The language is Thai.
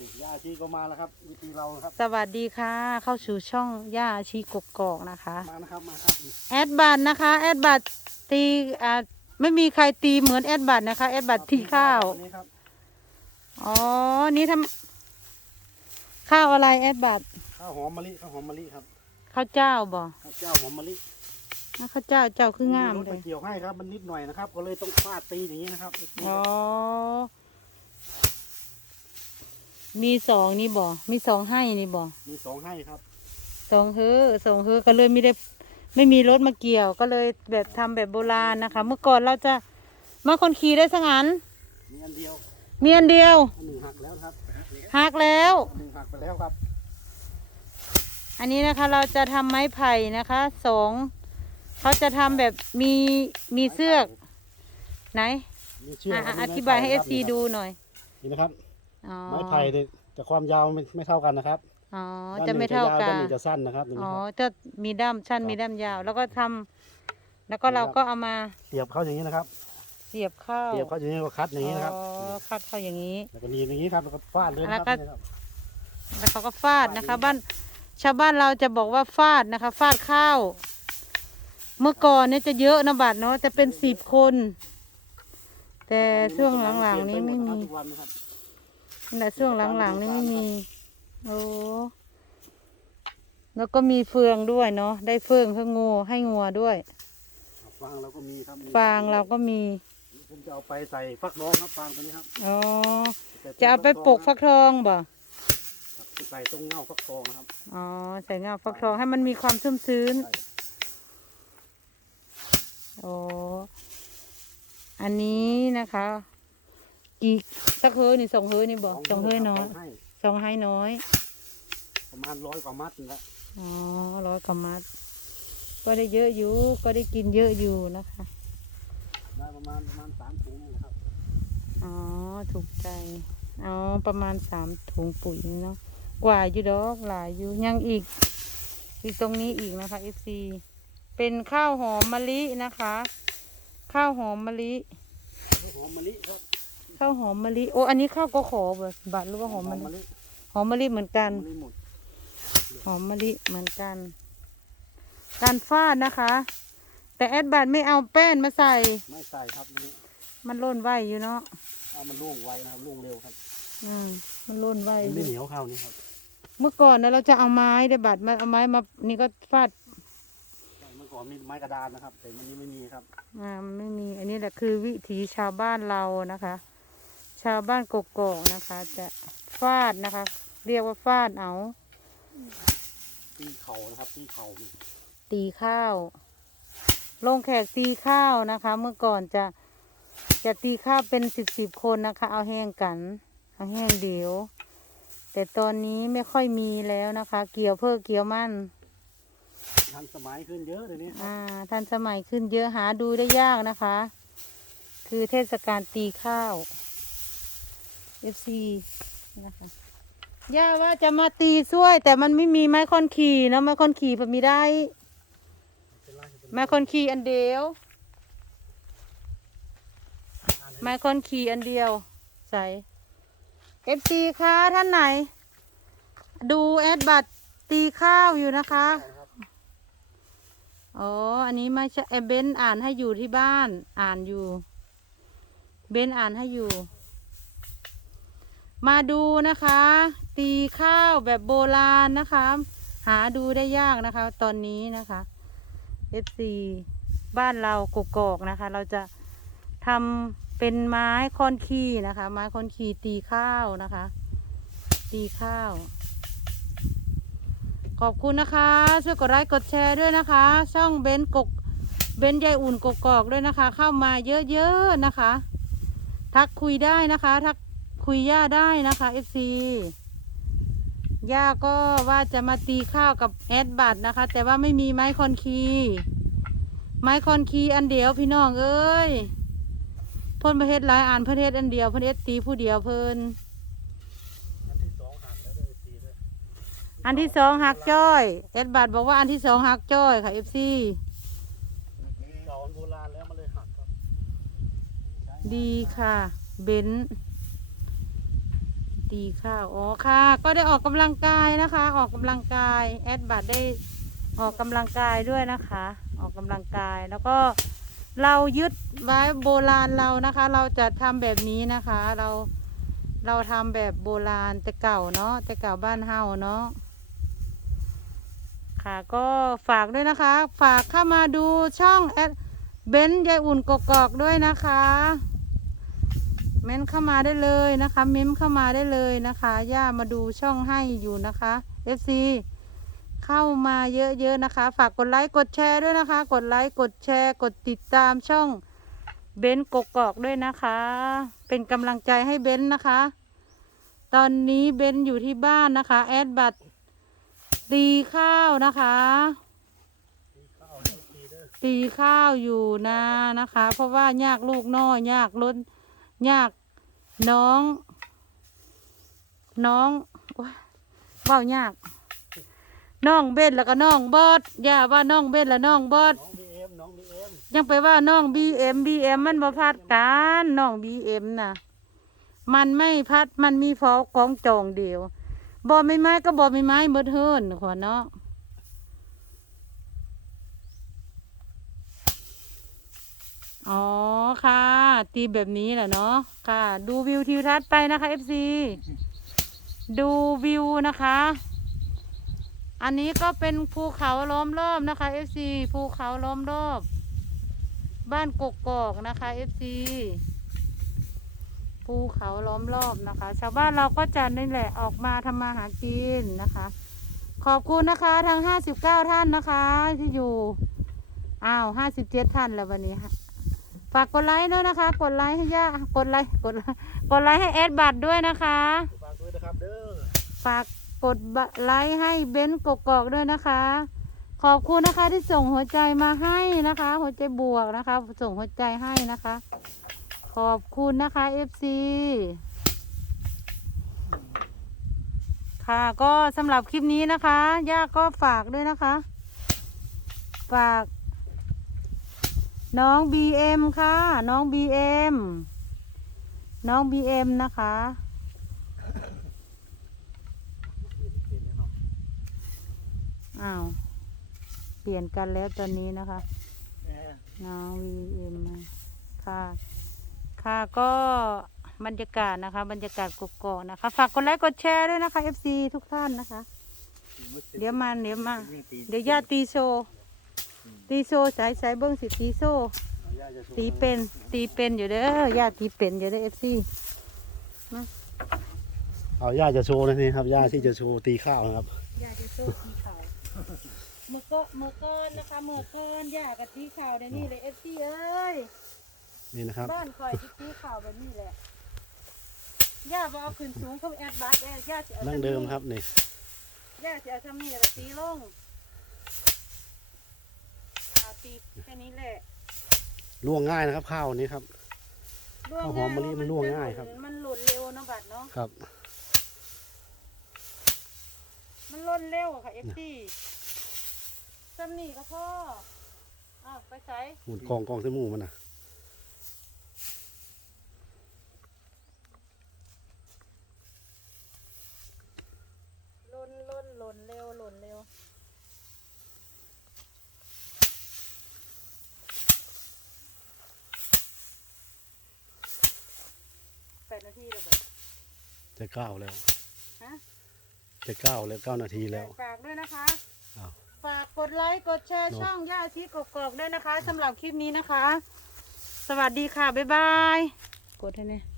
นี่ย่าชีก็มาแล้วครับ วิธีเราครับ สวัสดีค่ะ เข้าสู่ช่องย่าอาชีกกอกนะคะ มานะครับมาครับนี่แอดบัตนะคะ แอดบัตตีอ่าไม่มีใครตีเหมือนแอดบัตนะคะ แอดบัตที่ข้าววันนี้ครับอ๋อ นี่ทำข้าวอะไรแอดบัตข้าวหอมมะลิข้าวหอมมะลิครับข้าวเจ้าบ่ข้าวเจ้าหอมมะลิอะข้าวเจ้าเจ้าคืองามรถเลมาย เกี่ยวให้ครับมันนิดหน่อยนะครับ ก็เลยต้องฟาดตีอย่างนี้นะครับอ๋อ มีสองนี่บ่ มีสองให้นี่บ่ มีสองให้ครับสองเฮือสองเฮือก็เลยไม่ได้ไม่มีรถมาเกี่ยว ก็เลยแบบทำแบบโบราณนะคะ เมื่อก่อนเราจะมาคนขี่ได้สังอันมีอันเดียวมีอันเดียวอันหนึ่งหักแล้วครับหักแล้วอันหนึ่งหักไปแล้วครับ อันนี้นะคะเราจะทำไม้ไผ่นะคะสองเขาจะทำแบบมีมีเสือกไหนมีเชือกอะครัอะบอมีไม้ธิบายให้ไผ่เอคฟรับซีดูหน่อยนี่นะครับ อ๋อไม้ไผ่เนี่ยจะความยาวไม่ไม่เท่ากันนะครับอ๋อด้านจะหนึ่งไม่เท่ากัด้านนหนึ่งจะสั้นนะครับนี่อ๋อนะครับจะมีด้ามชั้นครับมีด้ามยาว แล้วก็ทำแล้วก็เราก็เอามาเสียบเข้าอย่างนี้นะครับ เสียบเข้าเสียบเข้าอย่างนี้ก็คัดอย่างนี้นะครับอ๋อคัดเข้าอย่างนี้แล้วก็หนีบอย่างนี้ครับแล้วก็ฟาดเลยนะแล้วคก็รับนี่ครับแล้วเขาก็ฟาดนะคะบ้านชาวบ้านเราจะบอกว่าฟาดนะคะ ฟาดข้าว เมื่อก่อนเนี่ยจะเยอะนะบัดเนาะจะเป็นสิบคน แต่ช่วงหลังๆนี้ไม่มี แต่ช่วงหลังๆนี่ไม่มี โอ้แล้วก็มีเฟืองด้วยเนาะได้เฟืองเพื่องูให้งัวด้วย ฟางเราก็มีครับมีฟางเราก็มีผมจะเอาไปใส่ฟักทองครับฟางตัวนี้ครับอ๋อจะเอาไปปลูกฟักทองบ่ครับใส่ตรงเงาฟักทองนะครับอ๋อใส่เงาฟักทองให้มันมีความชุ่มชื้นใช่โอ้อันนี้นะคะ กี่สักเฮอนี่สองเฮอนี่บอกสองเฮอน้อยให้สองให้น้อย ประมาณร้อยกว่ามัดนี่แหละอ๋อร้อยกว่ามัด ก็ได้เยอะอยู่ ก็ได้กินเยอะอยู่นะคะ ได้ประมาณประมาณสามถุงนี่แหละครับอ๋อ ถูกใจ อ๋อ ประมาณสามถุงปุ๋ยนี่เนาะ กว่าอยู่ดอกหลายอยู่ ยังอีก อีกตรงนี้อีกนะคะ FC เป็นข้าวหอมมะลินะคะ ข้าวหอมมะลิข้าวหอมมะลิครับ ข้าวหอมมะลิโอ้อันนี้ข้าวก็ขอแบบบัตรหรือว่าหอมมะลิลิหอมมะลิเหมือนกัน มะลิหมดหอมมะลิเหมือนกัน การฟาดนะคะ แต่แอดบัตไม่เอาแป้นมาใส่ ไม่ใส่ครับนี่มันร่นไหวอยู่เนาะถ้ามันล่วงไวนะครับล่วงเร็วครับอืมมันร่นไหวมันอไม่ยู่เหนียวข้าวนี่ครับเมื่อก่อนนะเราจะเอาไม้ได้บัตรมาเอาไม้มานี่ก็ฟาดเมื่อก่อนมีไม้กระดานนะครับ แต่มันนี้ไม่มีครับ อ่ามันไม่มี อันนี้แหละคือวิถีชาวบ้านเรานะคะ ชาวบ้านกกอกนะคะ จะฟาดนะคะ เรียกว่าฟาดเอา ตีเข่านะครับ ตีเข่านี่ตีข้าวลงแขกตีข้าวนะคะ เมื่อก่อนจะจะตีข้าวเป็นสิบสิบคนนะคะ เอาแห้งกัน เอาแห้งเดียว แต่ตอนนี้ไม่ค่อยมีแล้วนะคะ เกี่ยวเพื่อเกี่ยวมั่นทันสมัยขึ้นเยอะเลยวนี้ครับอ่าทันสมัยขึ้นเยอะหาดูได้ยากนะคะ คือเทศกาลตีข้าว FC นะคะย่าว่าจะมาตีช่วย แต่มันไม่มีไม้คอนขี่นะไม้คอนขี่มันมีได้ ไม้คอนขี่อันเดียว ไม้คอนขี่อันเดียว ใส่เอฟซีคะท่านไหน ดูแอดบัตรตีข้าวอยู่นะคะอ๋อ อันนี้ไม่ใช่เอเบนอ่านให้อยู่ที่บ้าน อ่านอยู่ เบนอ่านให้อยู่ มาดูนะคะ ตีข้าวแบบโบราณนะคะ หาดูได้ยากนะคะ ตอนนี้นะคะ FC บ้านเรากกอกนะคะ เราจะทำเป็นไม้คอนคีนะคะ ไม้คอนคีตีข้าวนะคะ ตีข้าว ขอบคุณนะคะ ช่วยกดไลค์กดแชร์ด้วยนะคะ ช่องเบนกกเบนยายอุ่นกกอกด้วยนะคะ เข้ามาเยอะๆนะคะ ทักคุยได้นะคะ ทัก คุยย่าได้นะคะ FC ย่าก็ว่าจะมาตีข้าวกับแอดบัตนะคะ แต่ว่าไม่มีไม้คอนคี ไม้คอนคีอันเดียวพี่น้องเอ้ยเพ่นประเทศหลายอ่านประเทศอันเดียวประเทศตีผู้เดียวเพิ่นอันที่สองหักแล้วด้วยตีด้วยอันที่สองหักจ้อยแอดบัตบอกว่าอันที่สองหักจ้อยค่ะเอฟซีเก่าโบราณแล้วมันเลยหักครับใช้ดีค่ะ เบนซ์ ตีตีข้าวอ๋อค่ะ ก็ได้ออกกำลังกายนะคะ ออกกำลังกายแอดบัตได้ออกกำลังกายด้วยนะคะ ออกกำลังกายแล้วก็เรายึดไว้โบราณเรานะคะ เราจะทำแบบนี้นะคะ เราเราทำแบบโบราณแต่เก่าเนาะแต่เก่าบ้านเฮาเนาะค่ะก็ฝากด้วยนะคะ ฝากเข้ามาดูช่องแอดเบนยายอุ่นกกอกด้วยนะคะ เม้นเข้ามาได้เลยนะคะ เม้มเข้ามาได้เลยนะคะย่ามาดูช่องให้อยู่นะคะ FC เข้ามาเยอะๆนะคะ ฝากกดไลค์กดแชร์ด้วยนะคะ กดไลค์กดแชร์ กดติดตามช่องเบนกกอกด้วยนะคะ เป็นกำลังใจให้เบนนะคะ ตอนนี้เบนอยู่ที่บ้านนะคะ แอดบัตรตีข้าวนะคะตีข้าวอยู่นะนะคะ เพราะว่ายากลูกน้อยยากล้น ยากน้อง น้องเว้ายากน้องเบนแล้วก็น้องบอสอย่าว่าน้องเบนแล้วน้องบอสน้องบีเอ็มน้องบีเอ็มยังไปว่าน้องบีเอ็มบีเอ็มมันบ่พัดกันน้องบีเอ็มน่ะ มันไม่พัดมันมีฟอกของจองเดียวบ่ไม่ไม้ก็บ่ไม่ไม้เบิดเฮิรนขวเนาะอ๋อค่ะ ตีแบบนี้แหละเนาะค่ะ ดูวิวทิวทัศน์ไปนะคะ FC ดูวิวนะคะ อันนี้ก็เป็นภูเขาล้อมรอบนะคะ FC ภูเขาล้อมรอบ บ้านกกอกนะคะ FC ภูเขาล้อมรอบนะคะ ชาวบ้านเราก็จะนี่แหละออกมาทำมาหากินนะคะ ขอบคุณนะคะทั้งห้าสิบเก้าท่านนะคะที่อยู่อ้าวห้าสิบเจ็ดท่านแล้ววันนี้ค่ะ ฝากกดไลค์ด้วยนะคะ กดไลค์ให้ย่ากดไลค์กดไลค์กดไลค์ให้แอดบัตรด้วยนะคะ ฝากด้วยนะครับเด้อฝากกดไลค์ให้เบ้นกกอกด้วยนะคะ ขอบคุณนะคะที่ส่งหัวใจมาให้นะคะ หัวใจบวกนะคะ ส่งหัวใจให้นะคะ ขอบคุณนะคะ FC ค่ะก็สำหรับคลิปนี้นะคะ ย่าก็ฝากด้วยนะคะ ฝาก น้อง BM ค่ะ น้อง BM น้อง BM นะคะ อ้าว เปลี่ยนกันแล้วตอนนี้นะคะ น้องวีเอ็มค่ะ ค่ะก็บรรยากาศนะคะ บรรยากาศกกอกนะคะ ฝากกดไลค์กดแชร์ด้วยนะคะ FC ทุกท่านนะคะ เดี๋ยวมาเดี๋ยวมา เดี๋ยวย่าตีโซ ตีโซสายสายเบิ้งสิตีโซเอาย่าจะโชว์ตีเป็นตีเป็นอยู่เด้อย่าตีเป็นอยู่เด้อ FC เอาย่าจะโชว์นะนี่ครับย่าที่จะโชว์ตีข้าวนะครับย่าจะโซตีขาวเมื่อก็เมื่อก่อนนะคะเมื่อก่อนย่ากับตีขาวเดี๋ยวนี้เลย FC เอ้ยนี่นะครับบ้านคอยที่ตีข่าวแบบนี้แหละย่าบเอาขึ้นสูงเขาแอดบัตเด้ย่าจะเอานั่งเดิมครับนี่ย่าจะเอาทำนี่แล้วก็ตีลง อาตีแค่นี้แหละล่วงง่ายนะครับข้าวนี้ครับล่วงข้าวหอมมะลิมันล่วงง่ายครับ มันหล่นเร็วเนาะบัดเนาะครับ มันหล่นเร็วอะค่ะเอฟซีจำนี่ก็พ่ออ้าวไปใส่หมุนกองกองเสมูมันนะ หล่นหล่นหล่นเร็วหล่นเร็วแปดนาทีแล้วบ่จะเก้าแล้ว ฮะจะเก้าแล้วเก้านาทีแล้ว ฝากด้วยนะคะ อ้าว ฝากกดไลค์กดแชร์เนอะช่องย่าชีกกอกด้วยนะคะสำหรับคลิปนี้นะคะ สวัสดีค่ะ บ๊ายบาย กดให้เนี่ย